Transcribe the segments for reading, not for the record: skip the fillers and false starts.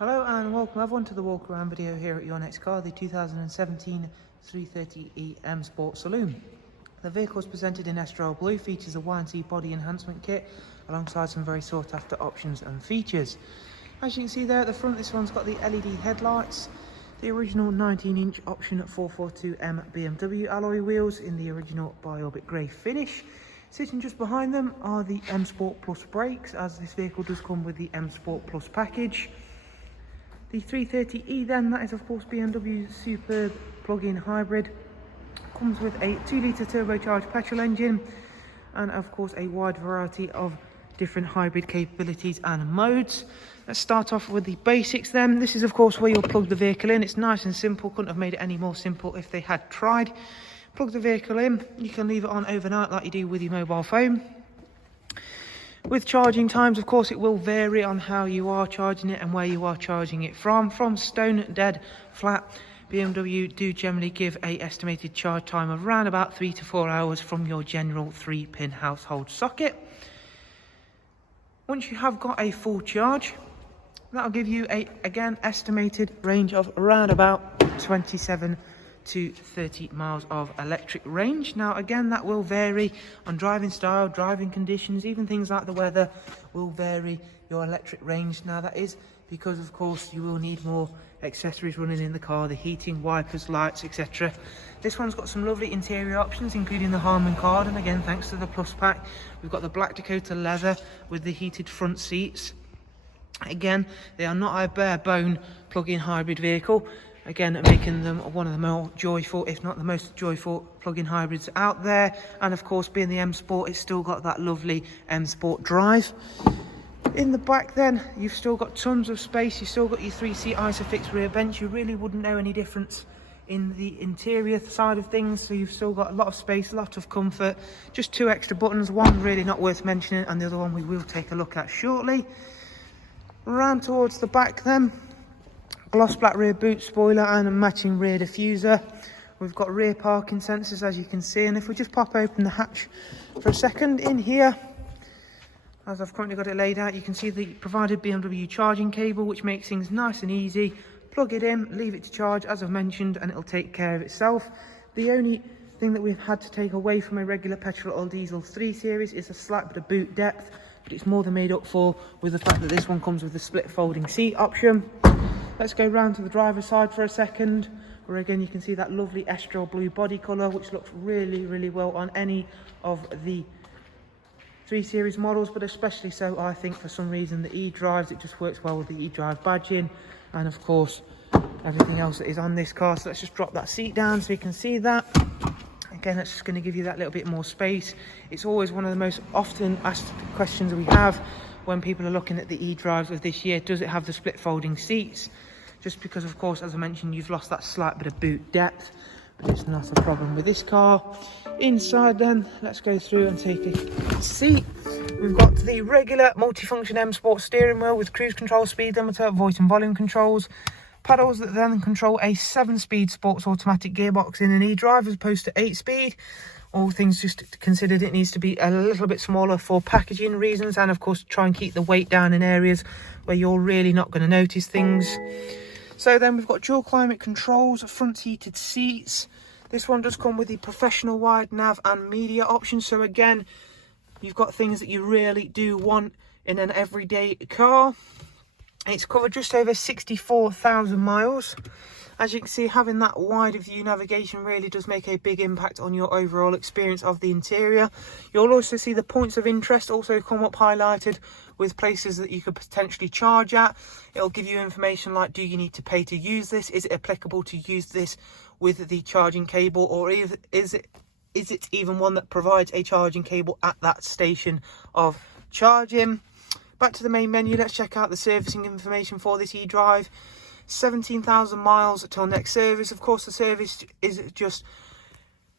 Hello and welcome everyone to the walk around video here at your next car, the 2017 330e M Sport Saloon. The vehicle is presented in Estrel Blue, features a Y&C body enhancement kit alongside some very sought after options and features. As you can see there at the front, this one's got the LED headlights, the original 19-inch option 442M BMW alloy wheels in the original Bi-Orbit grey finish. Sitting just behind them are the M Sport Plus brakes, as this vehicle does come with the M Sport Plus package. The 330e then, that is of course BMW's superb plug-in hybrid, comes with a 2-litre turbocharged petrol engine and of course a wide variety of different hybrid capabilities and modes. Let's start off with the basics then. This is of course where you'll plug the vehicle in. It's nice and simple, couldn't have made it any more simple if they had tried. Plug the vehicle in, you can leave it on overnight like you do with your mobile phone. With charging times, of course, it will vary on how you are charging it and where you are charging it from. From stone dead flat, BMW do generally give a estimated charge time of around about 3 to 4 hours from your general 3-pin household socket. Once you have got a full charge, that'll give you a, again, estimated range of around about 27 to 30 miles of electric range. Now again, that will vary on driving style, driving conditions, even things like the weather will vary your electric range. Now that is because of course you will need more accessories running in the car, the heating, wipers, lights, etc. This one's got some lovely interior options including the Harman card, and again thanks to the Plus pack we've got the black Dakota leather with the heated front seats. Again, they are not a bare bone plug-in hybrid vehicle, again making them one of the more joyful, if not the most joyful plug-in hybrids out there. And of course, being the M Sport, it's still got that lovely M Sport drive. In the back then, you've still got tons of space, you've still got your 3-seat Isofix rear bench. You really wouldn't know any difference in the interior side of things, so you've still got a lot of space, a lot of comfort. Just 2 extra buttons, one really not worth mentioning and the other one we will take a look at shortly. Around towards the back then, gloss black rear boot spoiler and a matching rear diffuser. We've got rear parking sensors, as you can see, and if we just pop open the hatch for a second, in here, as I've currently got it laid out, you can see the provided BMW charging cable, which makes things nice and easy. Plug it in, leave it to charge, as I've mentioned, and it'll take care of itself. The only thing that we've had to take away from a regular petrol or diesel 3 Series is a slight bit of boot depth, but it's more than made up for with the fact that this one comes with the split folding seat option. Let's go round to the driver's side for a second, where again you can see that lovely Estrel blue body colour, which looks really well on any of the 3 Series models, but especially so I think for some reason the eDrives, it just works well with the eDrive badging and of course everything else that is on this car. So let's just drop that seat down so you can see that. Again, that's just going to give you that little bit more space. It's always one of the most often asked questions we have when people are looking at the eDrives of this year. Does it have the split folding seats? Just because of course, as I mentioned, you've lost that slight bit of boot depth, but it's not a problem with this car. Inside then, let's go through and take a seat. We've got the regular multifunction M Sport steering wheel with cruise control, speed limiter, voice and volume controls. Paddles that then control a 7-speed sports automatic gearbox in an eDrive as opposed to 8-speed. All things just considered, it needs to be a little bit smaller for packaging reasons, and of course try and keep the weight down in areas where you're really not going to notice things. So then we've got dual climate controls, front heated seats. This one does come with the professional wide nav and media options, so again you've got things that you really do want in an everyday car. It's covered just over 64,000 miles. As you can see, having that wider view navigation really does make a big impact on your overall experience of the interior. You'll also see the points of interest also come up highlighted with places that you could potentially charge at. It'll give you information like, do you need to pay to use this? Is it applicable to use this with the charging cable, or is it even one that provides a charging cable at that station of charging? Back to the main menu, let's check out the servicing information for this eDrive. 17,000 miles till next service. Of course, the service is just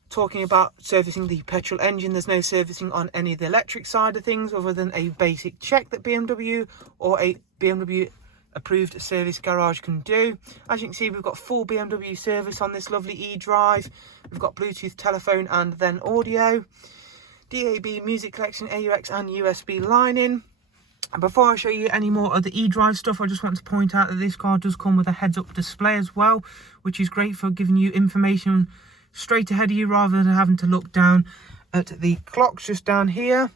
talking about servicing the petrol engine. There's no servicing on any of the electric side of things other than a basic check that BMW or a BMW approved service garage can do. As you can see, we've got full BMW service on this lovely eDrive. We've got Bluetooth telephone and then audio, DAB music collection, AUX and USB line in. Before I show you any more of the eDrive stuff, I just want to point out that this car does come with a heads-up display as well, which is great for giving you information straight ahead of you rather than having to look down at the clocks just down here.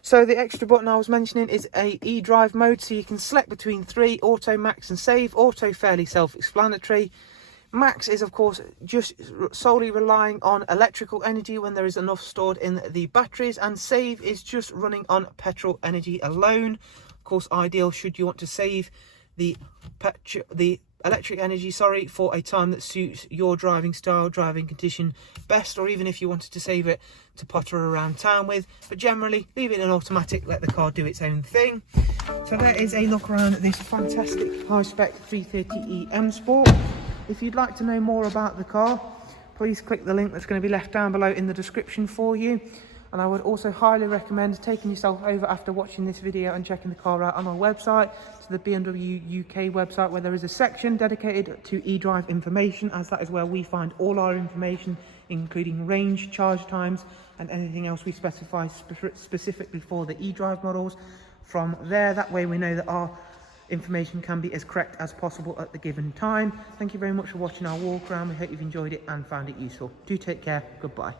So the extra button I was mentioning is a eDrive mode, so you can select between 3, auto, max and save. Auto, fairly self-explanatory. Max is of course just solely relying on electrical energy when there is enough stored in the batteries, and save is just running on petrol energy alone. Of course, ideal should you want to save the electric energy, for a time that suits your driving style, driving condition best, or even if you wanted to save it to potter around town with. But generally, leave it in automatic, let the car do its own thing. So there is a look around at this fantastic high-spec 330e M Sport. If you'd like to know more about the car, please click the link that's going to be left down below in the description for you. And I would also highly recommend taking yourself over after watching this video and checking the car out on our website, to the BMW UK website, where there is a section dedicated to eDrive information, as that is where we find all our information, including range, charge times, and anything else we specify specifically for the eDrive models. From there, that way we know that our information can be as correct as possible at the given time. Thank you very much for watching our walk around. We hope you've enjoyed it and found it useful. Do take care. Goodbye.